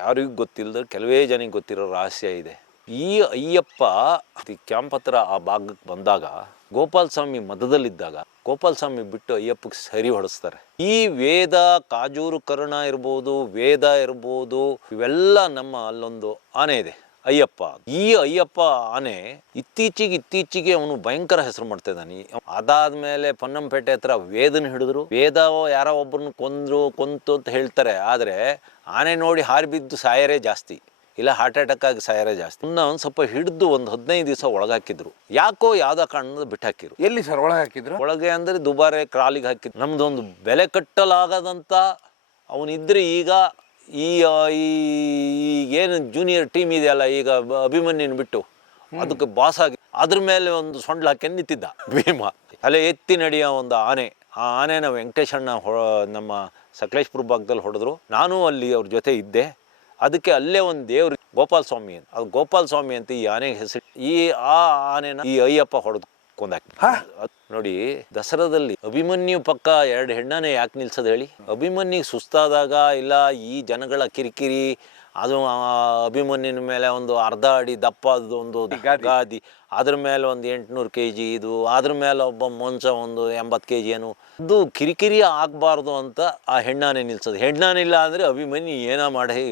ಯಾರಿಗೂ ಗೊತ್ತಿಲ್ಲದ ಕೆಲವೇ ಜನಿಗೆ ಗೊತ್ತಿರೋ ರಹಸ್ಯ ಇದೆ. ಈ ಅಯ್ಯಪ್ಪ ಕ್ಯಾಂಪ್ ಹತ್ರ ಆ ಭಾಗಕ್ಕೆ ಬಂದಾಗ ಗೋಪಾಲ ಸ್ವಾಮಿ ಮಧ್ಯದಲ್ಲಿದ್ದಾಗ ಗೋಪಾಲ ಸ್ವಾಮಿ ಬಿಟ್ಟು ಅಯ್ಯಪ್ಪಗೆ ಸರಿ ಹೊಡೆಸ್ತಾರೆ. ಈ ವೇದ ಕಾಜೂರು ಕರ್ಣ ಇರ್ಬೋದು, ವೇದ ಇರ್ಬೋದು, ಇವೆಲ್ಲ ನಮ್ಮ ಅಲ್ಲೊಂದು ಆನೆ ಇದೆ ಅಯ್ಯಪ್ಪ. ಈ ಅಯ್ಯಪ್ಪ ಆನೆ ಇತ್ತೀಚೆಗೆ ಅವನು ಭಯಂಕರ ಹೆಸರು ಮಾಡ್ತಾ ಇದ್ದಾನೆ. ಅದಾದ್ಮೇಲೆ ಪೊನ್ನಂಪೇಟೆ ಹತ್ರ ವೇದನ ಹಿಡಿದ್ರು. ವೇದ ಯಾರೋ ಒಬ್ಬರನ್ನ ಕೊಂತು ಅಂತ ಹೇಳ್ತಾರೆ, ಆದರೆ ಆನೆ ನೋಡಿ ಹಾರಿ ಬಿದ್ದು ಸಾಯರೇ ಜಾಸ್ತಿ, ಇಲ್ಲ ಹಾರ್ಟ್ ಅಟ್ಯಾಕ್ ಆಗಿ ಸಾಯರೇ ಜಾಸ್ತಿ. ಒಂದು ಸ್ವಲ್ಪ ಹಿಡಿದು ಒಂದು 15 ದಿವಸ ಒಳಗಾಕಿದ್ರು. ಯಾಕೋ ಯಾವ್ದೋ ಕಾರಣದ ಬಿಟ್ಟಾಕಿರು. ಎಲ್ಲಿ ಸರ್ ಒಳಗೆ ಹಾಕಿದ್ರು? ಒಳಗೆ ಅಂದ್ರೆ ದುಬಾರೆ ಕ್ರಾಲಿಗೆ ಹಾಕಿದ್ರು. ನಮ್ದೊಂದು ಬೆಲೆ ಕಟ್ಟಲಾಗದಂತ ಅವನಿದ್ರೆ ಈಗ ಈ ಏನು ಜೂನಿಯರ್ ಟೀಮ್ ಇದೆಯಲ್ಲ, ಈಗ ಅಭಿಮನ್ಯನ್ ಬಿಟ್ಟು ಅದಕ್ಕೆ ಬಾಸ್ ಆಗಿ ಅದ್ರ ಮೇಲೆ ಒಂದು ಸೊಂಡ್ಲ ಹಾಕಿ ನಿಂತಿದ್ದ ಭೀಮ. ಅಲ್ಲೇ ಎತ್ತಿ ನಡೆಯೋ ಒಂದು ಆನೆ. ಆ ಆನೆನ ವೆಂಕಟೇಶಣ್ಣ ನಮ್ಮ ಸಕಲೇಶ್ಪುರ ಭಾಗದಲ್ಲಿ ಹೊಡೆದ್ರು. ನಾನು ಅಲ್ಲಿ ಅವ್ರ ಜೊತೆ ಇದ್ದೆ. ಅದಕ್ಕೆ ಅಲ್ಲೇ ಒಂದು ದೇವ್ರು ಗೋಪಾಲ ಸ್ವಾಮಿ ಅಂತ, ಅದು ಗೋಪಾಲ ಸ್ವಾಮಿ ಅಂತ ಈ ಆನೆಗೆ ಹೆಸರು. ಆ ಆನೆನ ಈ ಅಯ್ಯಪ್ಪ ಹೊಡೆದು ಕೊಂದಾಕಿ. ನೋಡಿ, ದಸರಾದಲ್ಲಿ ಅಭಿಮನ್ಯು ಪಕ್ಕ 2 ಹೆಣ್ಣಾನೆ ಯಾಕೆ ನಿಲ್ಸೋದು ಹೇಳಿ? ಅಭಿಮನ್ಯುಗೆ ಸುಸ್ತಾದಾಗ, ಇಲ್ಲ ಈ ಜನಗಳ ಕಿರಿಕಿರಿ, ಅದು ಅಭಿಮನ್ಯುನ ಮೇಲೆ ಒಂದು ಅರ್ಧ ಅಡಿ ದಪ್ಪದ ಒಂದು ಗಾದಿ, ಅದ್ರ ಮೇಲೆ ಒಂದು 800 kg ಇದು, ಅದ್ರ ಮೇಲೆ ಒಬ್ಬ ಮೊಂಚ ಒಂದು 80 kg ಏನು, ಅದು ಕಿರಿಕಿರಿ ಆಗಬಾರ್ದು ಅಂತ ಆ ಹೆಣ್ಣಾನೆ ನಿಲ್ಸೋದು. ಹೆಣ್ಣಾನಿಲ್ಲ ಅಂದರೆ ಅಭಿಮನ್ಯು ಏನೋ ಮಾಡಿ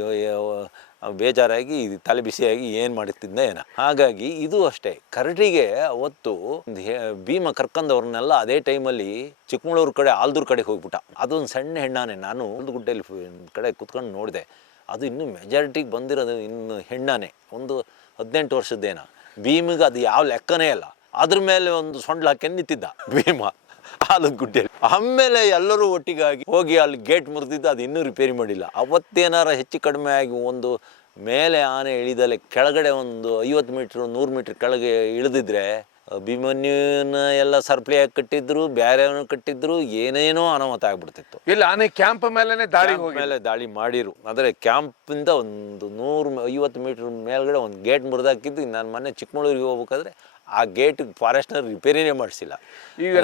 ಬೇಜಾರಾಗಿ ತಲೆ ಬಿಸಿಯಾಗಿ ಏನು ಮಾಡುತ್ತಿದ್ದ ಏನೋ. ಹಾಗಾಗಿ ಇದು ಅಷ್ಟೇ. ಕರಡಿಗೆ ಅವತ್ತು ಭೀಮ ಕರ್ಕೊಂಡವ್ರನ್ನೆಲ್ಲ ಅದೇ ಟೈಮಲ್ಲಿ ಚಿಕ್ಕಮಗಳೂರು ಕಡೆ ಆಲ್ದೂರು ಕಡೆಗೆ ಹೋಗ್ಬಿಟ್ಟ. ಅದೊಂದು ಸಣ್ಣ ಹೆಣ್ಣಾನೆ. ನಾನು ಗುಡ್ಡೆಯಲ್ಲಿ ಕಡೆ ಕುತ್ಕೊಂಡು ನೋಡಿದೆ. ಅದು ಇನ್ನೂ ಮೆಜಾರಿಟಿಗೆ ಬಂದಿರೋದು ಇನ್ನು ಹೆಣ್ಣಾನೆ, ಒಂದು 18 ವರ್ಷದ್ದೇನ. ಭೀಮಿಗೆ ಅದು ಯಾವ ಲೆಕ್ಕನೇ ಅಲ್ಲ. ಅದ್ರ ಮೇಲೆ ಒಂದು ಸೊಂಡ್ಲ ಹಾಕಿ ನಿಂತಿದ್ದ ಭೀಮ ಆಲದ ಗುಡ್ಡೆಯಲ್ಲಿ. ಆಮೇಲೆ ಎಲ್ಲರೂ ಒಟ್ಟಿಗಾಗಿ ಹೋಗಿ ಅಲ್ಲಿ ಗೇಟ್ ಮುರಿದಿದ್ದು, ಅದು ಇನ್ನೂ ರಿಪೇರಿ ಮಾಡಿಲ್ಲ. ಅವತ್ತೇನಾರ ಹೆಚ್ಚು ಕಡಿಮೆ ಆಗಿ ಒಂದು ಮೇಲೆ ಆನೆ ಇಳಿದಲೆ ಕೆಳಗಡೆ ಒಂದು 50 ಮೀಟ್ರ್ 100 ಮೀಟ್ರ್ ಕೆಳಗೆ ಇಳಿದಿದ್ರೆ ಅಭಿಮನ್ಯುನ ಎಲ್ಲ ಸರ್ಪ್ಲಿಯಾಗಿ ಕಟ್ಟಿದ್ರು, ಬೇರೆಯವನು ಕಟ್ಟಿದ್ರು, ಏನೇನೋ ಅನಾಹುತ ಆಗ್ಬಿಡ್ತಿತ್ತು. ಇಲ್ಲಿ ಆನೆ ಕ್ಯಾಂಪ್ ಮೇಲೆ ದಾಳಿ ಮಾಡಿರು. ಆದರೆ ಕ್ಯಾಂಪಿಂದ ಒಂದು 150 ಮೀಟ್ರ್ ಮೇಲ್ಗಡೆ ಒಂದು ಗೇಟ್ ಮುರಿದಾಕಿದ್ದು. ನಾನು ಮೊನ್ನೆ ಚಿಕ್ಕಮಗಳೂರಿಗೆ ಹೋಗ್ಬೇಕಾದ್ರೆ ಆ ಗೇಟ್ ಫಾರೆಸ್ಟ್ನರ್ ರಿಪೇರಿನೇ ಮಾಡಿಸಿಲ್ಲ. ಈಗ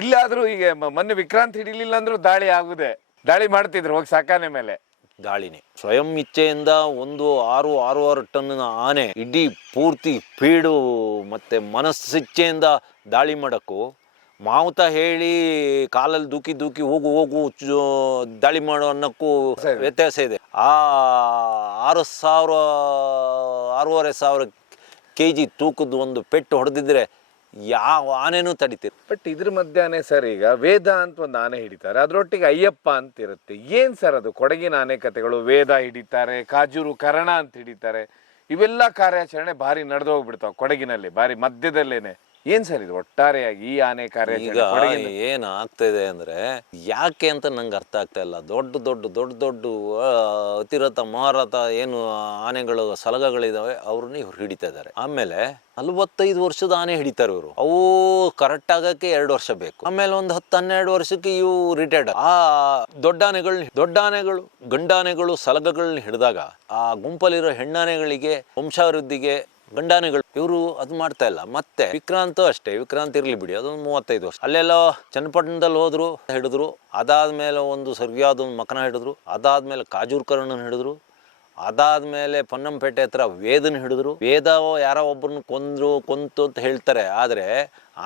ಇಲ್ಲಾದ್ರೂ ಈಗ ಮೊನ್ನೆ ವಿಕ್ರಾಂತ್ ಹಿಡಿಲಿಲ್ಲ ಅಂದ್ರೂ ದಾಳಿ ಮಾಡ್ತಿದ್ರು ಹೋಗಿ ಸಾಕಾನೆ ಮೇಲೆ. ದಾಳಿನೇ ಸ್ವಯಂ ಇಚ್ಛೆಯಿಂದ ಒಂದು 6-6.5 ಟನ್ನ ಆನೆ ಇಡೀ ಪೂರ್ತಿ ಪೀಡು ಮತ್ತೆ ಮನಸ್ಸಿಚ್ಛೆಯಿಂದ ದಾಳಿ ಮಾಡೋಕ್ಕೂ, ಮಾವುತ ಹೇಳಿ ಕಾಲಲ್ಲಿ ದೂಕಿ ಹೋಗು ದಾಳಿ ಮಾಡೋ ಅನ್ನೋಕ್ಕೂ ವ್ಯತ್ಯಾಸ ಇದೆ. ಆ 6,500 kg ತೂಕದ ಒಂದು ಪೆಟ್ಟು ಹೊಡೆದಿದ್ರೆ ಯಾವ ಆನೆನೂ ತಡಿತೀರಿ. ಬಟ್ ಇದ್ರ ಮಧ್ಯಾಹ್ನ ಸರ್, ಈಗ ವೇದ ಅಂತ ಒಂದು ಆನೆ ಹಿಡಿತಾರೆ, ಅದ್ರೊಟ್ಟಿಗೆ ಅಯ್ಯಪ್ಪ ಅಂತ ಇರುತ್ತೆ. ಏನ್ ಸರ್ ಅದು? ಕೊಡಗಿನ ಆನೆ ಕಥೆಗಳು, ವೇದ ಹಿಡಿತಾರೆ, ಕಾಜೂರು ಕರ್ಣ ಅಂತ ಹಿಡಿತಾರೆ, ಇವೆಲ್ಲ ಕಾರ್ಯಾಚರಣೆ ಭಾರಿ ನಡೆದೋಗ್ಬಿಡ್ತಾವ ಕೊಡಗಿನಲ್ಲಿ, ಭಾರಿ ಮಧ್ಯದಲ್ಲೇನೆ. ಏನ್ ಸರ್ ಇದು ಒಟ್ಟಾರೆಯಾಗಿ ಈ ಆನೆ ಕಾರ್ಯಾಚರಣೆ ಏನು ಆಗ್ತಾಯಿದೆ ಅಂದ್ರೆ ಯಾಕೆ ಅಂತ ನಂಗೆ ಅರ್ಥ ಆಗ್ತಾ ಇಲ್ಲ. ದೊಡ್ಡ ಅತಿರಥ ಮಹಾರಥ ಏನು ಆನೆಗಳು ಸಲಗಗಳಿದಾವೆ, ಅವ್ರನ್ನ ಇವ್ರು ಹಿಡಿತಾ ಇದ್ದಾರೆ. ಆಮೇಲೆ 45 ವರ್ಷದ ಆನೆ ಹಿಡಿತಾರೆ ಇವರು. ಅವು ಕರೆಕ್ಟ್ ಆಗಕ್ಕೆ 2 ವರ್ಷ ಬೇಕು. ಆಮೇಲೆ ಒಂದು 10-12 ವರ್ಷಕ್ಕೆ ಇವು ರಿಟೈರ್ಡ್. ಆ ದೊಡ್ಡ ಆನೆಗಳು ಗಂಡಾನೆಗಳು ಸಲಗಗಳನ್ನ ಹಿಡಿದಾಗ ಆ ಗುಂಪಲ್ಲಿರೋ ಹೆಣ್ಣಾನೆಗಳಿಗೆ ವಂಶಾವೃದ್ಧಿಗೆ ಗಂಡಾನೆಗಳು ಇವರು ಅದು ಮಾಡ್ತಾ ಇಲ್ಲ. ಮತ್ತೆ ವಿಕ್ರಾಂತ್ ಅಷ್ಟೇ, ವಿಕ್ರಾಂತ್ ಇರ್ಲಿ ಬಿಡಿ, ಅದೊಂದು 35 ವರ್ಷ. ಅಲ್ಲೆಲ್ಲ ಚನ್ನಪಟ್ಟಣದಲ್ಲಿ ಹೋದ್ರು, ಹಿಡಿದ್ರು. ಅದಾದ್ಮೇಲೆ ಒಂದು ಸರಿಯಾದ ಒಂದು ಮಕನ ಹಿಡಿದ್ರು. ಅದಾದ್ಮೇಲೆ ಕಾಜೂರು ಕರ್ಣನ ಹಿಡಿದ್ರು. ಅದಾದ್ಮೇಲೆ ಪೊನ್ನಂಪೇಟೆ ಹತ್ರ ವೇದನ ಹಿಡಿದ್ರು. ವೇದ ಯಾರೋ ಒಬ್ಬರನ್ನ ಕೊಂತು ಅಂತ ಹೇಳ್ತಾರೆ, ಆದರೆ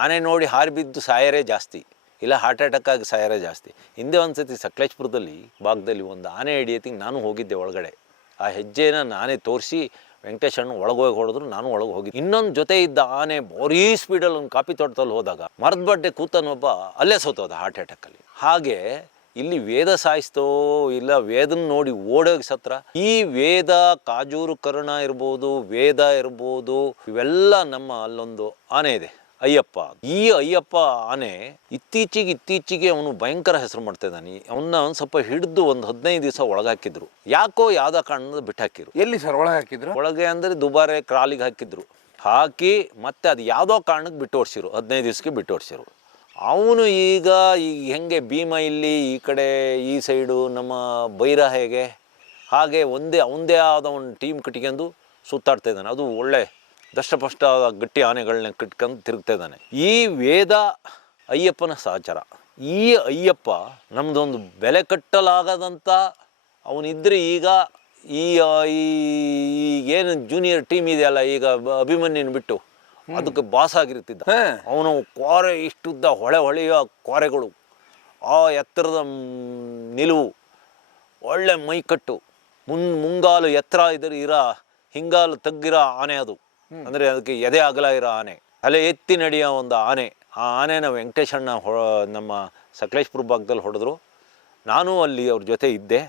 ಆನೆ ನೋಡಿ ಹಾರಿ ಬಿದ್ದು ಸಾಯರೇ ಜಾಸ್ತಿ, ಇಲ್ಲ ಹಾರ್ಟ್ ಅಟ್ಯಾಕ್ ಆಗಿ ಸಾಯರೇ ಜಾಸ್ತಿ. ಹಿಂದೆ ಒಂದ್ಸತಿ ಸಕಲೇಶ್ಪುರದಲ್ಲಿ ಭಾಗದಲ್ಲಿ ಒಂದು ಆನೆ ಹಿಡಿಯತ್ತಿಗೆ ನಾನು ಹೋಗಿದ್ದೆ ಒಳಗಡೆ. ಆ ಹೆಜ್ಜೆನ ನಾನೇ ತೋರಿಸಿ ವೆಂಕಟೇಶಣ್ಣ ಒಳಗೋಗಿ ಹೊಡೆದ್ರು, ನಾನು ಒಳಗೆ ಹೋಗಿದ್ದೆ. ಇನ್ನೊಂದು ಜೊತೆ ಇದ್ದ ಆನೆ ಭಾರೀ ಸ್ಪೀಡಲ್ಲಿ ಒಂದು ಕಾಫಿ ತೋಟದಲ್ಲಿ ಹೋದಾಗ ಮರದ ಬಡ್ಡೆ ಕೂತನೊಬ್ಬ ಅಲ್ಲೇ ಸೋತೋದ ಹಾರ್ಟ್ ಅಟ್ಯಾಕಲ್ಲಿ. ಹಾಗೆ ಇಲ್ಲಿ ವೇದ ಸಾಯಿಸ್ತೋ ಇಲ್ಲ ವೇದನ ನೋಡಿ ಓಡೋಗಿ ಸತ್ರ. ಈ ವೇದ ಕಾಜೂರು ಕರ್ಣ ಇರ್ಬೋದು, ವೇದ ಇರ್ಬೋದು, ಇವೆಲ್ಲ ನಮ್ಮ ಅಲ್ಲೊಂದು ಆನೆ ಇದೆ ಅಯ್ಯಪ್ಪ. ಈ ಅಯ್ಯಪ್ಪ ಆನೆ ಇತ್ತೀಚೆಗೆ ಅವನು ಭಯಂಕರ ಹೆಸರು ಮಾಡ್ತಾ ಇದ್ದಾನೆ. ಅವನ್ನ ಒಂದು ಸ್ವಲ್ಪ ಹಿಡಿದು ಒಂದು 15 ದಿವಸ ಒಳಗಾಕಿದ್ರು. ಯಾಕೋ ಯಾವ್ದೋ ಕಾರಣದ ಬಿಟ್ಟಾಕಿರು. ಎಲ್ಲಿ ಸರ್ ಒಳಗೆ ಹಾಕಿದ್ರು? ಒಳಗೆ ಅಂದರೆ ದುಬಾರೆ ಕ್ರಾಲಿಗೆ ಹಾಕಿ ಮತ್ತೆ ಅದು ಯಾವುದೋ ಕಾರಣಕ್ಕೆ ಬಿಟ್ಟು ಓಡಿಸಿರು. 15 ದಿವಸಕ್ಕೆ ಬಿಟ್ಟು ಓಡಿಸಿರು. ಅವನು ಈಗ ಹೆಂಗೆ ಭೀಮ ಇಲ್ಲಿ ಈ ಕಡೆ ಈ ಸೈಡು ನಮ್ಮ ಬೈರ ಹೇಗೆ ಹಾಗೆ ಅವಂದೇ ಆದ ಒಂದು ಟೀಮ್ ಕಟ್ಕೊಂಡು ಸುತ್ತಾಡ್ತಾ ಇದ್ದಾನೆ. ಅದು ಒಳ್ಳೆ ದಷ್ಟಪಷ್ಟ ಗಟ್ಟಿ ಆನೆಗಳನ್ನ ಕಟ್ಕೊಂಡು ತಿರುಗ್ತಾ ಇದ್ದಾನೆ. ಈ ವೇದ ಅಯ್ಯಪ್ಪನ ಸಹಚರ. ಈ ಅಯ್ಯಪ್ಪ ನಮ್ಮದೊಂದು ಬೆಲೆ ಕಟ್ಟಲಾಗದಂಥ ಅವನಿದ್ರೆ ಈಗ ಈ ಏನು ಜೂನಿಯರ್ ಟೀಮ್ ಇದೆಯಲ್ಲ ಈಗ ಅಭಿಮನ್ಯನ ಬಿಟ್ಟು ಅದಕ್ಕೆ ಬಾಸ್ ಆಗಿರ್ತಿದ್ದ. ಅವನು ಕೋರೆ ಇಷ್ಟುದ್ದ ಹೊಳೆಯ ಕೋರೆಗಳು, ಆ ಎತ್ತರದ ನಿಲುವು, ಒಳ್ಳೆ ಮೈಕಟ್ಟು, ಮುಂಗಾಲು ಎತ್ತರ ಇರೋ ಹಿಂಗಾಲು ತಗ್ಗಿರೋ ಆನೆ ಅದು. ಅಂದರೆ ಅದಕ್ಕೆ ಎದೆ ಅಗಲ ಇರೋ ಆನೆ, ತಲೆ ಎತ್ತಿ ನಡೆಯೋ ಒಂದು ಆನೆ. ಆ ಆನೆನ ವೆಂಕಟೇಶಣ್ಣ ನಮ್ಮ ಸಕಲೇಶ್ಪುರ ಭಾಗದಲ್ಲಿ ಹೊಡೆದ್ರು. ನಾನು ಅಲ್ಲಿ ಅವ್ರ ಜೊತೆ ಇದ್ದೆ.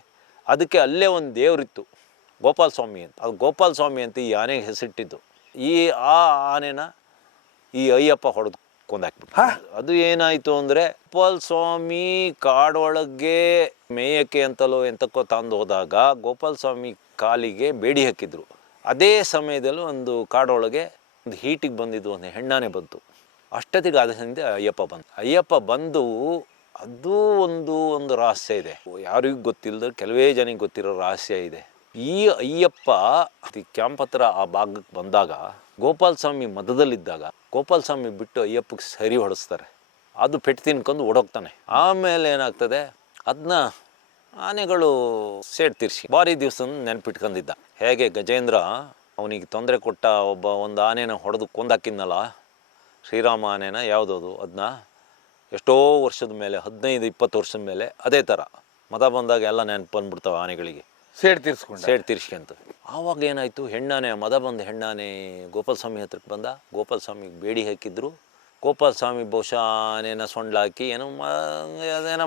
ಅದಕ್ಕೆ ಅಲ್ಲೇ ಒಂದು ದೇವರಿತ್ತು, ಗೋಪಾಲ ಸ್ವಾಮಿ ಅಂತ. ಅದು ಗೋಪಾಲ ಸ್ವಾಮಿ ಅಂತ ಈ ಆನೆಗೆ ಹೆಸರಿಟ್ಟಿದ್ದು. ಆ ಆನೆನ ಈ ಅಯ್ಯಪ್ಪ ಹೊಡೆದು ಕೊಂದಾಕ್ಬಿಟ್ಟು. ಅದು ಏನಾಯಿತು ಅಂದರೆ, ಗೋಪಾಲ ಸ್ವಾಮಿ ಕಾಡೊಳಗೆ ಮೇಯಕ್ಕೆ ಅಂತಲೋ ಎಂತಕ್ಕೋ ತಂದು ಹೋದಾಗ ಗೋಪಾಲ ಸ್ವಾಮಿ ಕಾಲಿಗೆ ಬೇಡಿ ಹಾಕಿದ್ರು. ಅದೇ ಸಮಯದಲ್ಲೂ ಒಂದು ಕಾಡೊಳಗೆ ಒಂದು ಹೀಟಿಗೆ ಬಂದಿದ್ದು ಒಂದು ಹೆಣ್ಣಾನೆ ಬಂತು. ಅಷ್ಟೊತ್ತಿಗೆ ಅದ ಹಿಂದೆ ಅಯ್ಯಪ್ಪ ಬಂದು ಅದು ಒಂದು ರಹಸ್ಯ ಇದೆ, ಯಾರಿಗೂ ಗೊತ್ತಿಲ್ಲದ ಕೆಲವೇ ಜನಕ್ಕೆ ಗೊತ್ತಿರೋ ರಹಸ್ಯ ಇದೆ. ಈ ಅಯ್ಯಪ್ಪ ಕ್ಯಾಂಪ್ ಹತ್ರ ಆ ಭಾಗಕ್ಕೆ ಬಂದಾಗ ಗೋಪಾಲ ಸ್ವಾಮಿ ಮಧ್ಯದಲ್ಲಿದ್ದಾಗ ಗೋಪಾಲ ಸ್ವಾಮಿ ಬಿಟ್ಟು ಅಯ್ಯಪ್ಪಗೆ ಸರಿ ಹೊಡೆಸ್ತಾರೆ. ಅದು ಪೆಟ್ಟು ತಿನ್ಕೊಂಡು ಓಡೋಗ್ತಾನೆ. ಆಮೇಲೆ ಏನಾಗ್ತದೆ, ಅದನ್ನ ಆನೆಗಳು ಸೇಡ್ ತೀರಿಸಿ ಭಾರಿ ದಿವಸ ನೆನಪಿಟ್ಕೊಂಡಿದ್ದ. ಹೇಗೆ ಗಜೇಂದ್ರ ಅವನಿಗೆ ತೊಂದರೆ ಕೊಟ್ಟ ಒಂದು ಆನೆನ ಹೊಡೆದು ಕೊಂದಾಕಿದ್ನಲ್ಲ, ಶ್ರೀರಾಮ ಆನೆನ ಯಾವುದದು, ಅದನ್ನ ಎಷ್ಟೋ ವರ್ಷದ ಮೇಲೆ, 15-20 ವರ್ಷದ ಮೇಲೆ ಅದೇ ಥರ ಮದ ಬಂದಾಗ ಎಲ್ಲ ನೆನಪು ಬಂದ್ಬಿಡ್ತಾವೆ ಆನೆಗಳಿಗೆ, ಸೇಡ್ ತೀರ್ಸ್ಕೊಂತ. ಆವಾಗ ಏನಾಯಿತು, ಹೆಣ್ಣಾನೆ ಮದ ಬಂದ ಹೆಣ್ಣಾನೆ ಗೋಪಾಲ ಸ್ವಾಮಿ ಹತ್ರಕ್ಕೆ ಬಂದ. ಗೋಪಾಲ ಸ್ವಾಮಿಗೆ ಬೇಡಿ ಹಾಕಿದ್ರು. ಗೋಪಾಲ ಸ್ವಾಮಿ ಬಹುಶಃ ಆನೆನ ಸೊಂಡ್ಲಾಕಿ ಏನೋ ಅದೇನೋ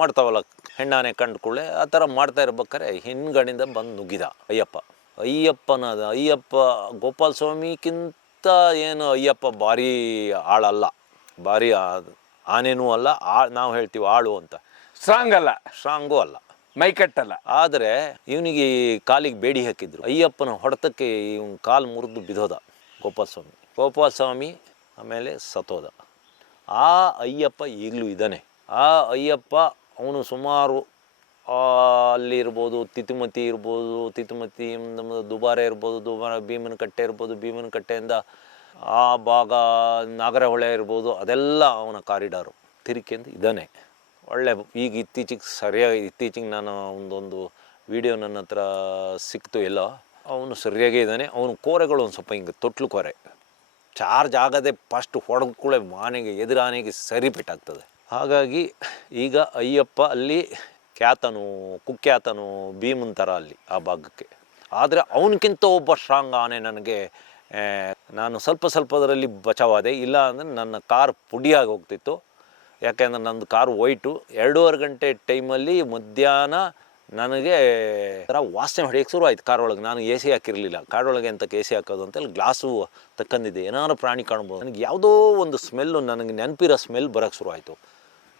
ಮಾಡ್ತಾವಲ್ಲ ಹೆಣ್ಣಾನೆ ಕಂಡುಕೊಳ್ಳೆ, ಆ ಥರ ಮಾಡ್ತಾ ಇರ್ಬೇಕಾರೆ ಹಿಂದ್ಗಡೆಯಿಂದ ಬಂದು ನುಗ್ಗಿದ ಅಯ್ಯಪ್ಪ ಗೋಪಾಲ ಸ್ವಾಮಿಗಿಂತ ಏನು ಅಯ್ಯಪ್ಪ ಭಾರಿ ಆಳಲ್ಲ, ಭಾರಿ ಆನೆನೂ ಅಲ್ಲ, ನಾವು ಹೇಳ್ತೀವಿ ಆಳು ಅಂತ, ಸ್ಟ್ರಾಂಗೂ ಅಲ್ಲ, ಮೈಕಟ್ಟಲ್ಲ. ಆದರೆ ಇವನಿಗೆ ಕಾಲಿಗೆ ಬೇಡಿ ಹಾಕಿದ್ರು. ಅಯ್ಯಪ್ಪನ ಹೊಡೆತಕ್ಕೆ ಇವನ್ ಕಾಲು ಮುರಿದು ಬಿದ್ದೋದ ಗೋಪಾಲ ಸ್ವಾಮಿ ಆಮೇಲೆ ಸತ್ತೋದ. ಆ ಅಯ್ಯಪ್ಪ ಈಗಲೂ ಇದ್ದಾನೆ. ಆ ಅಯ್ಯಪ್ಪ ಅವನು ಸುಮಾರು ಅಲ್ಲಿ ಇರ್ಬೋದು, ತಿತಿಮತಿ ಇರ್ಬೋದು, ತಿತಿಮತಿ ದುಬಾರೆ ಇರ್ಬೋದು, ಭೀಮನ ಕಟ್ಟೆ ಇರ್ಬೋದು, ಭೀಮನ ಕಟ್ಟೆಯಿಂದ ಆ ಭಾಗ ನಾಗರಹೊಳೆ ಇರ್ಬೋದು, ಅದೆಲ್ಲ ಅವನ ಕಾರಿಡಾರು ತಿರುಕೆಂದು ಇದ್ದಾನೆ. ಒಳ್ಳೆ ಈಗ ಇತ್ತೀಚೆಗೆ ನಾನು ಒಂದು ವಿಡಿಯೋ ನನ್ನ ಹತ್ರ ಸಿಕ್ತು ಎಲ್ಲ, ಅವನು ಸರಿಯಾಗೇ ಇದ್ದಾನೆ. ಅವನು ಕೋರೆಗಳು ಒಂದು ಸ್ವಲ್ಪ ಹಿಂಗೆ ತೊಟ್ಲು ಕೋರೆ, ಚಾರ್ಜ್ ಆಗದೆ ಫಸ್ಟ್ ಹೊಡೆದ್ಕೊಳ್ಳೆ ಎದುರಾನೆಗೆ ಸರಿ ಪೆಟ್ಟಾಗ್ತದೆ. ಹಾಗಾಗಿ ಈಗ ಅಯ್ಯಪ್ಪ ಅಲ್ಲಿ ಕುಖ್ಯಾತನು ಭೀಮನ್ ಥರ ಅಲ್ಲಿ ಆ ಭಾಗಕ್ಕೆ. ಆದರೆ ಅವನಕ್ಕಿಂತ ಒಬ್ಬ ಸ್ಟ್ರಾಂಗ್ ಆನೆ ನನಗೆ, ನಾನು ಸ್ವಲ್ಪದರಲ್ಲಿ ಬಚಾವಾದೆ. ಇಲ್ಲ ಅಂದರೆ ನನ್ನ ಕಾರ್ ಪುಡಿಯಾಗಿ ಹೋಗ್ತಿತ್ತು. ಯಾಕೆಂದ್ರೆ ನಂದು ಕಾರು ವೈಟು. 2.5 ಗಂಟೆ ಟೈಮಲ್ಲಿ ಮಧ್ಯಾಹ್ನ ನನಗೆ ಥರ ವಾಸನೆ ಹೊಡೆಯೋಕ್ಕೆ ಶುರು ಆಯ್ತು ಕಾರೊಳಗೆ. ನಾನು ಎ ಸಿ ಹಾಕಿರಲಿಲ್ಲ, ಕಾಡೊಳಗೆ ಎಂತಕ್ಕೆ ಎ ಸಿ ಹಾಕೋದು ಅಂತೇಳಿ ಗ್ಲಾಸು ತಕ್ಕಂದಿದ್ದೆ, ಏನಾದ್ರು ಪ್ರಾಣಿ ಕಾಣ್ಬೋದು. ನನಗೆ ಯಾವುದೋ ಒಂದು ಸ್ಮೆಲ್ಲು, ನನಗೆ ನೆನಪಿರೋ ಸ್ಮೆಲ್ ಬರೋಕ್ಕೆ ಶುರು ಆಯಿತು.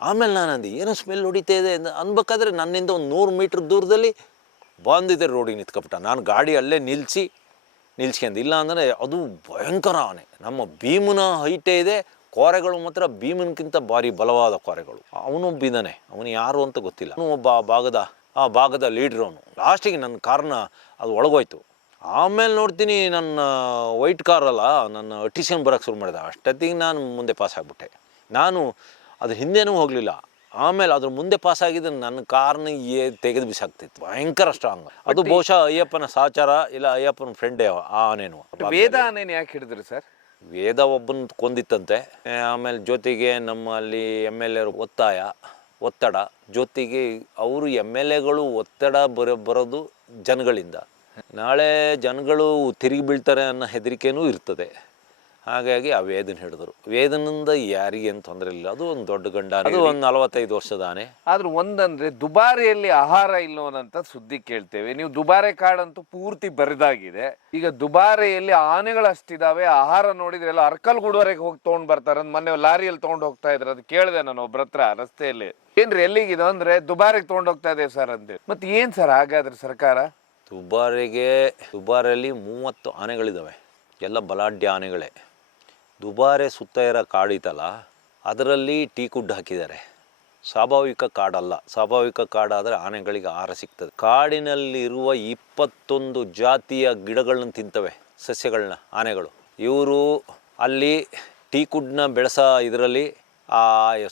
ಆಮೇಲೆ ನಾನು ಅಂದೆ ಏನೋ ಸ್ಮೆಲ್ ಹೊಡಿತಾ ಇದೆ ಅನ್ಬೇಕಾದ್ರೆ ನನ್ನಿಂದ ಒಂದು 100 ಮೀಟ್ರ್ ದೂರದಲ್ಲಿ ಬಂದಿದ್ದೆ ರೋಡಿಗೆ ನಿಂತ್ಕೊಬಿಟ್ಟ. ನಾನು ಗಾಡಿ ಅಲ್ಲೇ ನಿಲ್ಸ್ಕೊಂಡು, ಇಲ್ಲ ಅಂದರೆ ಅದು ಭಯಂಕರ ಆನೆ. ನಮ್ಮ ಭೀಮನ ಹೈಟೇ ಇದೆ, ಕೋರೆಗಳು ಮಾತ್ರ ಭೀಮನ್ಗಿಂತ ಭಾರಿ ಬಲವಾದ ಕೋರೆಗಳು. ಅವನೊಬ್ಬಿದ್ದಾನೆ, ಅವನು ಯಾರು ಅಂತ ಗೊತ್ತಿಲ್ಲ. ಅವನು ಒಬ್ಬ ಆ ಭಾಗದ ಲೀಡ್ರ್ ಅವನು. ಲಾಸ್ಟಿಗೆ ನನ್ನ ಕಾರ್ನ ಅದು ಒಳಗೋಯ್ತು. ಆಮೇಲೆ ನೋಡ್ತೀನಿ ನನ್ನ ವೈಟ್ ಕಾರಲ್ಲ, ನನ್ನ ಅಟಿಸ್ಕೊಂಡು ಬರೋಕ್ಕೆ ಶುರು ಮಾಡಿದೆ. ಅಷ್ಟೊತ್ತಿಗೆ ನಾನು ಮುಂದೆ ಪಾಸ್ ಆಗಿಬಿಟ್ಟೆ. ನಾನು ಅದ್ರ ಹಿಂದೆನೂ ಹೋಗಲಿಲ್ಲ. ಆಮೇಲೆ ಅದ್ರ ಮುಂದೆ ಪಾಸ್ ಆಗಿದ್ದು ನನ್ನ ಕಾರ್ನ ತೆಗೆದು ಬಿಸಾಕ್ತಿತ್ತು. ಭಯಂಕರ ಸ್ಟ್ರಾಂಗ್. ಅದು ಬಹುಶಃ ಅಯ್ಯಪ್ಪನ ಸಹಚಾರ, ಇಲ್ಲ ಅಯ್ಯಪ್ಪನ ಫ್ರೆಂಡೇ ಆ ಆನೇನು. ವೇದ ಆನೇನು ಯಾಕೆ ಹಿಡಿದ್ರಿ ಸರ್? ವೇದ ಒಬ್ಬನ ಕೊಂದಿತ್ತಂತೆ. ಆಮೇಲೆ ಜೊತೆಗೆ ನಮ್ಮಲ್ಲಿ MLA ಒತ್ತಡ, ಜೊತೆಗೆ ಅವರು MLAಗಳು ಒತ್ತಡ ಬರೋದು ಜನಗಳಿಂದ. ನಾಳೆ ಜನಗಳು ತಿರುಗಿ ಬೀಳ್ತಾರೆ ಅನ್ನೋ ಹೆದರಿಕೆನೂ ಇರ್ತದೆ. ಹಾಗಾಗಿ ಆ ವೇದನ ಹಿಡಿದ್ರು. ವೇದನಿಂದ ಯಾರಿಗೇನು ತೊಂದರೆ ಇಲ್ಲ. ಅದು ಒಂದು ದೊಡ್ಡ ಗಂಡ, ಅದು ಒಂದು 45 ವರ್ಷದ ಆನೆ. ಆದ್ರೂ ಒಂದಂದ್ರೆ ದುಬಾರೆಯಲ್ಲಿ ಆಹಾರ ಇಲ್ಲೋನಂತ ಸುದ್ದಿ ಕೇಳ್ತೇವೆ. ನೀವು ದುಬಾರೆ ಕಾಡಂತೂ ಪೂರ್ತಿ ಬರಿದಾಗಿದೆ. ಈಗ ದುಬಾರೆಯಲ್ಲಿ ಆನೆಗಳಷ್ಟಿದಾವೆ, ಆಹಾರ ನೋಡಿದ್ರೆ ಎಲ್ಲ ಅರ್ಕಲ್ಗೂಡುವರೆಗೆ ಹೋಗಿ ತೊಗೊಂಡ್ ಬರ್ತಾರೆ. ಮೊನ್ನೆ ಲಾರಿಯಲ್ಲಿ ತೊಗೊಂಡು ಹೋಗ್ತಾ ಇದ್ರು, ಅದು ಕೇಳಿದೆ ನಾನು ಒಬ್ರ ಹತ್ರ ರಸ್ತೆಯಲ್ಲಿ. ಏನ್ರಿ ಎಲ್ಲಿಗಿದೆ ಅಂದ್ರೆ ದುಬಾರೆಗೆ ತೊಗೊಂಡು ಹೋಗ್ತಾ ಇದೆ ಸರ್ ಅಂತ. ಮತ್ತೆ ಏನ್ ಸರ್ ಹಾಗಾದ್ರೆ ಸರ್ಕಾರ? ದುಬಾರೆಯಲ್ಲಿ 30 ಆನೆಗಳಿದಾವೆ, ಎಲ್ಲ ಬಲಾಢ್ಯ ಆನೆಗಳೇ. ದುಬಾರೆ ಸುತ್ತ ಇರೋ ಕಾಡಿತಲ್ಲ, ಅದರಲ್ಲಿ ಟೀಕುಡ್ ಹಾಕಿದ್ದಾರೆ. ಸ್ವಾಭಾವಿಕ ಕಾಡಲ್ಲ. ಸ್ವಾಭಾವಿಕ ಕಾಡಾದರೆ ಆನೆಗಳಿಗೆ ಆಹಾರ ಸಿಗ್ತದೆ. ಕಾಡಿನಲ್ಲಿರುವ 21 ಜಾತಿಯ ಗಿಡಗಳನ್ನ ತಿಂತವೆ, ಸಸ್ಯಗಳನ್ನ ಆನೆಗಳು. ಇವರು ಅಲ್ಲಿ ಟೀಕುಡ್ನ ಬೆಳೆಸೋ ಇದರಲ್ಲಿ ಆ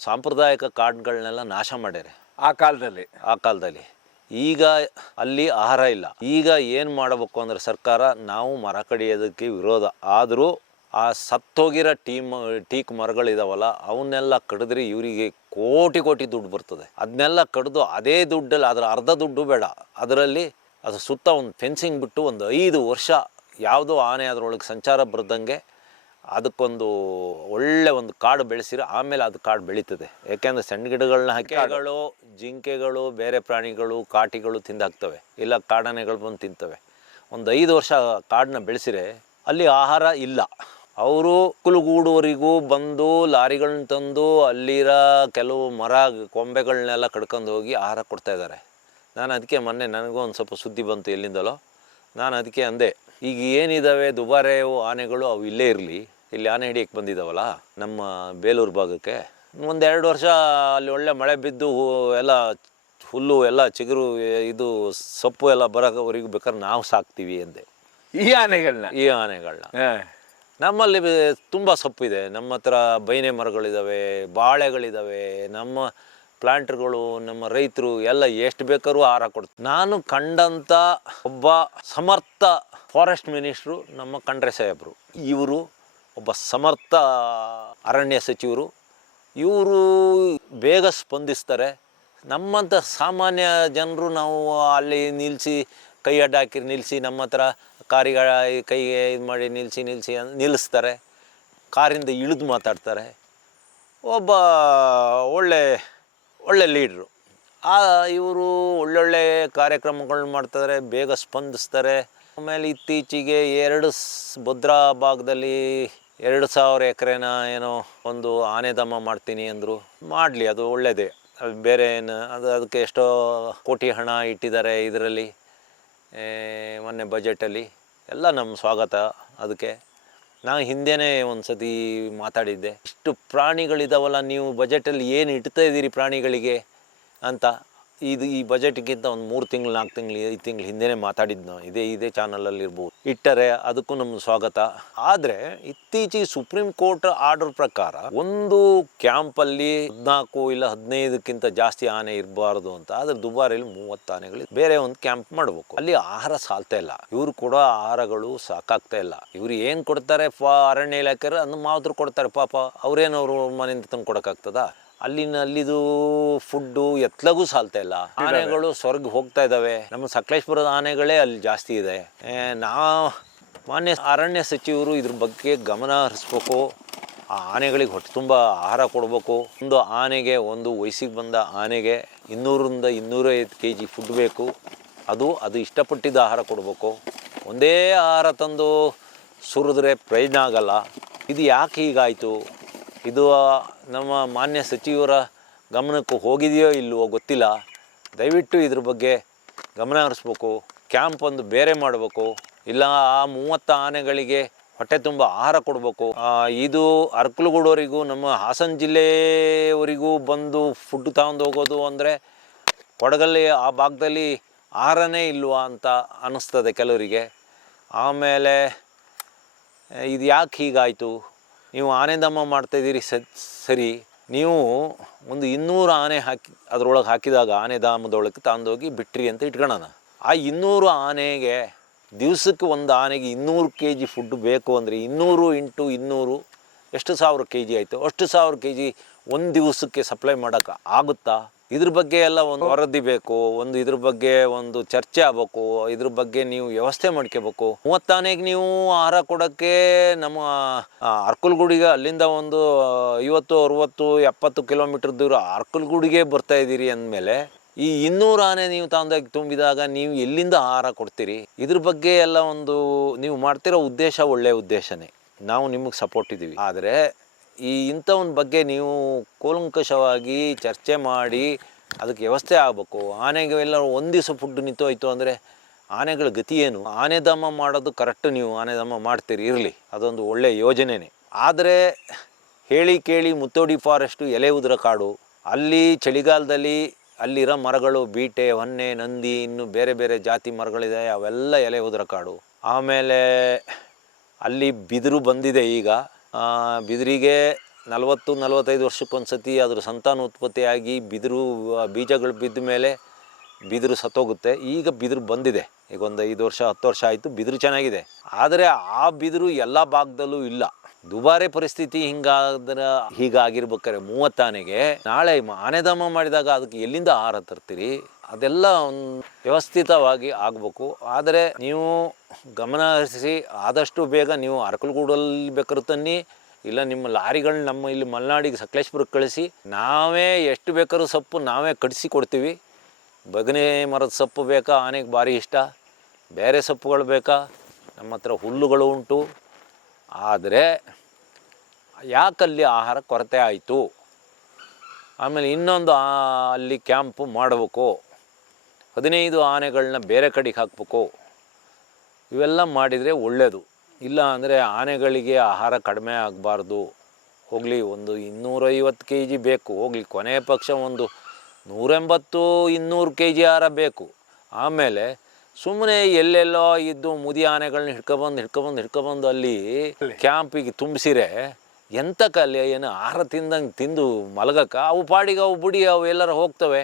ಸಾಂಪ್ರದಾಯಿಕ ಕಾಡುಗಳನ್ನೆಲ್ಲ ನಾಶ ಮಾಡ್ಯಾರೆ ಆ ಕಾಲದಲ್ಲಿ. ಈಗ ಅಲ್ಲಿ ಆಹಾರ ಇಲ್ಲ. ಈಗ ಏನು ಮಾಡಬೇಕು ಅಂದರೆ ಸರ್ಕಾರ, ನಾವು ಮರ ಕಡಿಯೋದಕ್ಕೆ ವಿರೋಧ, ಆದರೂ ಆ ಸತ್ತೋಗಿರೋ ಟೀಕ್ ಮರಗಳಿದಾವಲ್ಲ ಅವನ್ನೆಲ್ಲ ಕಡಿದ್ರೆ ಇವರಿಗೆ ಕೋಟಿ ಕೋಟಿ ದುಡ್ಡು ಬರ್ತದೆ. ಅದನ್ನೆಲ್ಲ ಕಡಿದು ಅದೇ ದುಡ್ಡಲ್ಲಿ ಅದರ ಅರ್ಧ ದುಡ್ಡು ಬೇಡ, ಅದರಲ್ಲಿ ಅದು ಸುತ್ತ ಒಂದು ಫೆನ್ಸಿಂಗ್ ಬಿಟ್ಟು ಒಂದು 5 ವರ್ಷ ಯಾವುದೋ ಆನೆ ಅದರೊಳಗೆ ಸಂಚಾರ ಬರ್ದಂಗೆ ಅದಕ್ಕೊಂದು ಒಳ್ಳೆ ಒಂದು ಕಾಡು ಬೆಳೆಸಿರೋ ಆಮೇಲೆ ಅದು ಕಾಡು ಬೆಳೀತದೆ. ಯಾಕೆಂದರೆ ಸಣ್ಣ ಗಿಡಗಳನ್ನ ಹಕ್ಕಿಗಳು, ಜಿಂಕೆಗಳು, ಬೇರೆ ಪ್ರಾಣಿಗಳು, ಕಾಟಿಗಳು ತಿಂದಾಕ್ತವೆ, ಇಲ್ಲ ಕಾಡಾನೆಗಳು ಬಂದು ತಿಂತವೆ. ಒಂದು 5 ವರ್ಷ ಕಾಡನ್ನ ಬೆಳೆಸಿರೆ ಅಲ್ಲಿ ಆಹಾರ ಇಲ್ಲ. ಅವರು ಕುಲುಗೂಡುವವರಿಗೂ ಬಂದು ಲಾರಿಗಳನ್ನ ತಂದು ಅಲ್ಲಿರೋ ಕೆಲವು ಮರ ಕೊಂಬೆಗಳನ್ನೆಲ್ಲ ಕಡ್ಕೊಂಡು ಹೋಗಿ ಆಹಾರ ಕೊಡ್ತಾಯಿದ್ದಾರೆ. ನಾನು ಅದಕ್ಕೆ ಮೊನ್ನೆ ನನಗೂ ಒಂದು ಸ್ವಲ್ಪ ಸುದ್ದಿ ಬಂತು ಎಲ್ಲಿಂದಲೋ, ನಾನು ಅದಕ್ಕೆ ಅಂದೆ, ಈಗ ಏನಿದ್ದಾವೆ ದುಬಾರೆವು ಆನೆಗಳು ಅವು ಇಲ್ಲೇ ಇರಲಿ, ಇಲ್ಲಿ ಆನೆ ಹಿಡಿಯಕ್ಕೆ ಬಂದಿದ್ದಾವಲ್ಲ ನಮ್ಮ ಬೇಲೂರು ಭಾಗಕ್ಕೆ, 1-2 ವರ್ಷ ಅಲ್ಲಿ ಒಳ್ಳೆ ಮಳೆ ಬಿದ್ದು ಎಲ್ಲ ಹುಲ್ಲು ಎಲ್ಲ ಚಿಗುರು ಇದು ಸೊಪ್ಪು ಎಲ್ಲ ಬರೋವರೆಗೂ ಬೇಕಾದ್ರೆ ನಾವು ಸಾಕ್ತೀವಿ ಅಂದೆ. ಈ ಆನೆಗಳನ್ನ ನಮ್ಮಲ್ಲಿ ತುಂಬ ಸೊಪ್ಪಿದೆ, ನಮ್ಮ ಹತ್ರ ಬೈನೆ ಮರಗಳಿದ್ದಾವೆ, ಬಾಳೆಗಳಿದ್ದಾವೆ, ನಮ್ಮ ಪ್ಲಾಂಟ್ರುಗಳು, ನಮ್ಮ ರೈತರು ಎಲ್ಲ ಎಷ್ಟು ಬೇಕಾದ್ರೂ ಆಹಾರ ಕೊಡ್ತಾರೆ. ನಾನು ಕಂಡಂಥ ಒಬ್ಬ ಸಮರ್ಥ ಫಾರೆಸ್ಟ್ ಮಿನಿಸ್ಟ್ರು ನಮ್ಮ ಖಂಡ್ರೆ ಸಾಹೇಬರು. ಇವರು ಒಬ್ಬ ಸಮರ್ಥ ಅರಣ್ಯ ಸಚಿವರು. ಇವರು ಬೇಗ ಸ್ಪಂದಿಸ್ತಾರೆ. ನಮ್ಮಂಥ ಸಾಮಾನ್ಯ ಜನರು ನಾವು ಅಲ್ಲಿ ನಿಲ್ಲಿಸಿ ಕೈ ಅಡ್ಡ ಹಾಕಿ ನಿಲ್ಲಿಸಿ, ನಮ್ಮ ಹತ್ರ ಕಾರಿಗಳ ಕೈಗೆ ಇದು ಮಾಡಿ ನಿಲ್ಲಿಸ್ತಾರೆ, ಕಾರಿಂದ ಇಳಿದು ಮಾತಾಡ್ತಾರೆ. ಒಬ್ಬ ಒಳ್ಳೆ ಲೀಡ್ರು. ಇವರು ಒಳ್ಳೊಳ್ಳೆ ಕಾರ್ಯಕ್ರಮಗಳನ್ನ ಮಾಡ್ತಾರೆ, ಬೇಗ ಸ್ಪಂದಿಸ್ತಾರೆ. ಆಮೇಲೆ ಇತ್ತೀಚೆಗೆ ಭದ್ರಾ ಭಾಗದಲ್ಲಿ 2000 ಎಕರೆನ ಏನೋ ಒಂದು ಆನೆದಮ್ಮ ಮಾಡ್ತೀನಿ ಅಂದರು. ಮಾಡಲಿ, ಅದು ಒಳ್ಳೆಯದೇ, ಅದು ಬೇರೆ ಏನು, ಅದಕ್ಕೆ ಎಷ್ಟೋ ಕೋಟಿ ಹಣ ಇಟ್ಟಿದ್ದಾರೆ ಇದರಲ್ಲಿ, ಮೊನ್ನೆ ಬಜೆಟಲ್ಲಿ ಎಲ್ಲ ನಮ್ಮ ಸ್ವಾಗತ. ಅದಕ್ಕೆ ನಾನು ಹಿಂದೆಯೇ ಒಂದು ಸತಿ ಮಾತಾಡಿದ್ದೆ, ಇಷ್ಟು ಪ್ರಾಣಿಗಳಿದಾವಲ್ಲ, ನೀವು ಬಜೆಟಲ್ಲಿ ಏನು ಇಡ್ತಾ ಇದ್ದೀರಿ ಪ್ರಾಣಿಗಳಿಗೆ ಅಂತ. ಈ ಬಜೆಟ್ಗಿಂತ ಒಂದು 3 ತಿಂಗಳು 4 ತಿಂಗಳು 5 ತಿಂಗಳು ಹಿಂದೆಯೇ ಮಾತಾಡಿದ್ದು ನಾವು ಇದೇ ಚಾನಲಲ್ಲಿ ಇರ್ಬೋದು. ಇಟ್ಟರೆ ಅದಕ್ಕೂ ನಮ್ಮ ಸ್ವಾಗತ. ಆದರೆ ಇತ್ತೀಚೆಗೆ ಸುಪ್ರೀಂ ಕೋರ್ಟ್ ಆರ್ಡರ್ ಪ್ರಕಾರ ಒಂದು ಕ್ಯಾಂಪಲ್ಲಿ 14 ಇಲ್ಲ 15ಕ್ಕಿಂತ ಜಾಸ್ತಿ ಆನೆ ಇರಬಾರ್ದು ಅಂತ. ಆದರೆ ದುಬಾರಿಯಲ್ಲಿ 30 ಆನೆಗಳು ಬೇರೆ ಒಂದು ಕ್ಯಾಂಪ್ ಮಾಡಬೇಕು. ಅಲ್ಲಿ ಆಹಾರ ಸಾಲ್ತಾ ಇಲ್ಲ, ಇವರು ಕೊಡೋ ಆಹಾರಗಳು ಸಾಕಾಗ್ತಾ ಇಲ್ಲ. ಇವರು ಏನು ಕೊಡ್ತಾರೆ ಅರಣ್ಯ ಇಲಾಖೆ ಅದನ್ನು ಮಾತ್ರ ಕೊಡ್ತಾರೆ. ಪಾಪ ಅವ್ರೇನವರು ಮನೆಯಿಂದ ತಂದು ಕೊಡೋಕ್ಕಾಗ್ತದ? ಅಲ್ಲಿದು ಫುಡ್ಡು ಎತ್ಲಗೂ ಸಾಲ್ತಾ ಇಲ್ಲ. ಆನೆಗಳು ಸ್ವರ್ಗ ಹೋಗ್ತಾ ಇದ್ದಾವೆ. ನಮ್ಮ ಸಕಲೇಶ್ಪುರದ ಆನೆಗಳೇ ಅಲ್ಲಿ ಜಾಸ್ತಿ ಇದೆ. ಮಾನ್ಯ ಅರಣ್ಯ ಸಚಿವರು ಇದ್ರ ಬಗ್ಗೆ ಗಮನ ಹರಿಸ್ಬೇಕು. ಆ ಆನೆಗಳಿಗೆ ಹೊಟ್ಟೆ ತುಂಬ ಆಹಾರ ಕೊಡಬೇಕು. ಒಂದು ಆನೆಗೆ, ಒಂದು ವಯಸ್ಸಿಗೆ ಬಂದ ಆನೆಗೆ 200ರಿಂದ 250 kg ಫುಡ್ ಬೇಕು. ಅದು ಇಷ್ಟಪಟ್ಟಿದ್ದ ಆಹಾರ ಕೊಡಬೇಕು. ಒಂದೇ ಆಹಾರ ತಂದು ಸುರಿದ್ರೆ ಪ್ರಯೋಜನ ಆಗಲ್ಲ. ಇದು ಯಾಕೆ ಹೀಗಾಯಿತು? ಇದು ನಮ್ಮ ಮಾನ್ಯ ಸಚಿವರ ಗಮನಕ್ಕೂ ಹೋಗಿದೆಯೋ ಇಲ್ಲವೋ ಗೊತ್ತಿಲ್ಲ. ದಯವಿಟ್ಟು ಇದ್ರ ಬಗ್ಗೆ ಗಮನ ಹರಿಸ್ಬೇಕು. ಕ್ಯಾಂಪ್ ಒಂದು ಬೇರೆ ಮಾಡಬೇಕು, ಇಲ್ಲ ಆ 30 ಆನೆಗಳಿಗೆ ಹೊಟ್ಟೆ ತುಂಬ ಆಹಾರ ಕೊಡಬೇಕು. ಇದು ಅರ್ಕಲಗೂಡವರಿಗೂ ನಮ್ಮ ಹಾಸನ ಜಿಲ್ಲೆಯವರಿಗೂ ಬಂದು ಫುಡ್ ತಗೊಂಡು ಹೋಗೋದು ಅಂದರೆ ಕೊಡಗಲ್ಲಿ ಆ ಭಾಗದಲ್ಲಿ ಆಹಾರನೇ ಇಲ್ವಾ ಅಂತ ಅನ್ನಿಸ್ತದೆ ಕೆಲವರಿಗೆ. ಆಮೇಲೆ ಇದು ಯಾಕೆ ಹೀಗಾಯಿತು? ನೀವು ಆನೆದಮ್ಮ ಮಾಡ್ತಾಯಿದ್ದೀರಿ ಸರಿ, ನೀವು ಒಂದು 200 ಆನೆ ಅದರೊಳಗೆ ಹಾಕಿದಾಗ ಆನೆಧಾಮದೊಳಗೆ ತಂದೋಗಿ ಬಿಟ್ರಿ ಅಂತ ಇಟ್ಕೊಳ್ಳೋಣ. ಆ 200 ಆನೆಗೆ ದಿವಸಕ್ಕೆ ಒಂದು ಆನೆಗೆ 200 kg ಫುಡ್ ಬೇಕು ಅಂದರೆ 200 × 200 ಎಷ್ಟು 1000 kg ಆಯಿತು? ಅಷ್ಟು 1000 kg ಒಂದು ದಿವಸಕ್ಕೆ ಸಪ್ಲೈ ಮಾಡೋಕ್ಕೆ ಆಗುತ್ತಾ? ಇದ್ರ ಬಗ್ಗೆ ಎಲ್ಲ ಒಂದು ವರದಿ ಬೇಕು, ಇದ್ರ ಬಗ್ಗೆ ಒಂದು ಚರ್ಚೆ ಆಗಬೇಕು. ಇದ್ರ ಬಗ್ಗೆ ನೀವು ವ್ಯವಸ್ಥೆ ಮಾಡ್ಕೋಬೇಕು. 30 ಆನೆಗೆ ನೀವು ಆಹಾರ ಕೊಡೋಕ್ಕೆ ನಮ್ಮ ಅರ್ಕಲಗೂಡಿಗೆ ಅಲ್ಲಿಂದ ಒಂದು 50, 60, 70 ಕಿಲೋಮೀಟರ್ ದೂರ ಅರ್ಕಲಗೂಡಿಗೆ ಬರ್ತಾ ಇದ್ದೀರಿ ಅಂದಮೇಲೆ ಈ 200 ಆನೆ ನೀವು ತಂದಾಗಿ ತುಂಬಿದಾಗ ನೀವು ಎಲ್ಲಿಂದ ಆಹಾರ ಕೊಡ್ತೀರಿ? ಇದ್ರ ಬಗ್ಗೆ ಎಲ್ಲ ಒಂದು ನೀವು ಮಾಡ್ತಿರೋ ಉದ್ದೇಶ ಒಳ್ಳೆಯ ಉದ್ದೇಶನೇ, ನಾವು ನಿಮಗೆ ಸಪೋರ್ಟ್ ಇದ್ದೀವಿ. ಆದರೆ ಇಂಥ ಒಂದು ಬಗ್ಗೆ ನೀವು ಕೂಲಂಕಷವಾಗಿ ಚರ್ಚೆ ಮಾಡಿ ಅದಕ್ಕೆ ವ್ಯವಸ್ಥೆ ಆಗಬೇಕು. ಆನೆಗೆ ಎಲ್ಲ ಒಂದು ದಿವಸ ಫುಡ್ ನಿಂತೋಯ್ತು ಅಂದರೆ ಆನೆಗಳ ಗತಿ ಏನು? ಆನೆದಮ್ಮ ಮಾಡೋದು ಕರೆಕ್ಟ್, ನೀವು ಆನೆದಮ್ಮ ಮಾಡ್ತೀರಿ, ಇರಲಿ, ಅದೊಂದು ಒಳ್ಳೆಯ ಯೋಜನೆಯೇ. ಆದರೆ ಹೇಳಿ ಕೇಳಿ ಮುತ್ತೋಡಿ ಫಾರೆಸ್ಟು ಎಲೆ ಉದುರ ಕಾಡು. ಅಲ್ಲಿ ಚಳಿಗಾಲದಲ್ಲಿ ಅಲ್ಲಿರೋ ಮರಗಳು ಬೀಟೆ, ಹೊನ್ನೆ, ನಂದಿ, ಇನ್ನು ಬೇರೆ ಬೇರೆ ಜಾತಿ ಮರಗಳಿದೆ, ಅವೆಲ್ಲ ಎಲೆ ಉದುರ ಕಾಡು. ಆಮೇಲೆ ಅಲ್ಲಿ ಬಿದಿರು ಬಂದಿದೆ. ಈಗ ಬಿದಿರಿಗೆ 40-45 ವರ್ಷಕ್ಕೊಂದು ಸತಿ ಅದ್ರ ಸಂತಾನ ಉತ್ಪತ್ತಿಯಾಗಿ ಬಿದಿರು ಬೀಜಗಳು ಬಿದ್ದ ಮೇಲೆ ಬಿದಿರು ಸತ್ತೋಗುತ್ತೆ. ಈಗ ಬಿದಿರು ಬಂದಿದೆ, ಈಗ ಒಂದು 5 ವರ್ಷ 10 ವರ್ಷ ಆಯಿತು, ಬಿದಿರು ಚೆನ್ನಾಗಿದೆ. ಆದರೆ ಆ ಬಿದಿರು ಎಲ್ಲ ಭಾಗದಲ್ಲೂ ಇಲ್ಲ. ದುಬಾರಿ ಪರಿಸ್ಥಿತಿ ಹೀಗಾಗಿರ್ಬೇಕಾದ್ರೆ 30 ಆನೆಗೆ ನಾಳೆ ಆನೆದಮ್ಮ ಮಾಡಿದಾಗ ಅದಕ್ಕೆ ಎಲ್ಲಿಂದ ಆಹಾರ ತರ್ತೀರಿ? ಅದೆಲ್ಲ ಒಂದು ವ್ಯವಸ್ಥಿತವಾಗಿ ಆಗಬೇಕು. ಆದರೆ ನೀವು ಗಮನ ಹರಿಸಿ ಆದಷ್ಟು ಬೇಗ ನೀವು ಅರಕಲಗೂಡಲ್ಲಿ ಬೇಕಾದ್ರೂ ತನ್ನಿ, ಇಲ್ಲ ನಿಮ್ಮ ಲಾರಿಗಳನ್ನ ನಮ್ಮ ಇಲ್ಲಿ ಮಲೆನಾಡಿಗೆ ಸಕಲೇಶ್ಪುರಕ್ಕೆ ಕಳಿಸಿ, ನಾವೇ ಎಷ್ಟು ಬೇಕಾದ್ರೂ ಸೊಪ್ಪು ನಾವೇ ಕಡಿಸಿ ಕೊಡ್ತೀವಿ. ಬಗನೆ ಮರದ ಸೊಪ್ಪು ಬೇಕಾ? ಆನೆಗೆ ಭಾರಿ ಇಷ್ಟ. ಬೇರೆ ಸೊಪ್ಪುಗಳು ಬೇಕಾ? ನಮ್ಮ ಹತ್ರ ಹುಲ್ಲುಗಳು ಉಂಟು. ಆದರೆ ಯಾಕಲ್ಲಿ ಆಹಾರ ಕೊರತೆ ಆಯಿತು? ಆಮೇಲೆ ಇನ್ನೊಂದು ಅಲ್ಲಿ ಕ್ಯಾಂಪು ಮಾಡಬೇಕು, 15 ಆನೆಗಳನ್ನ ಬೇರೆ ಕಡೆಗೆ ಹಾಕಬೇಕು. ಇವೆಲ್ಲ ಮಾಡಿದರೆ ಒಳ್ಳೆಯದು. ಇಲ್ಲ ಅಂದರೆ ಆನೆಗಳಿಗೆ ಆಹಾರ ಕಡಿಮೆ ಆಗಬಾರ್ದು. ಹೋಗಲಿ ಒಂದು 250 kg ಬೇಕು, ಹೋಗಲಿ ಕೊನೆಯ ಪಕ್ಷ ಒಂದು 180-200 kg ಆಹಾರ ಬೇಕು. ಆಮೇಲೆ ಸುಮ್ಮನೆ ಎಲ್ಲೆಲ್ಲೋ ಇದ್ದು ಮುದಿ ಆನೆಗಳನ್ನ ಹಿಡ್ಕೊಬಂದು ಅಲ್ಲಿ ಕ್ಯಾಂಪಿಗೆ ತುಂಬಿಸಿರೆ ಎಂತಕ್ಕಲ್ಲಿ ಏನು ಆಹಾರ ತಿಂದಂಗೆ ತಿಂದು ಮಲಗಕ್ಕೆ? ಅವು ಪಾಡಿಗೆ ಅವು ಬುಡಿ ಅವು ಎಲ್ಲರೂ ಹೋಗ್ತವೆ.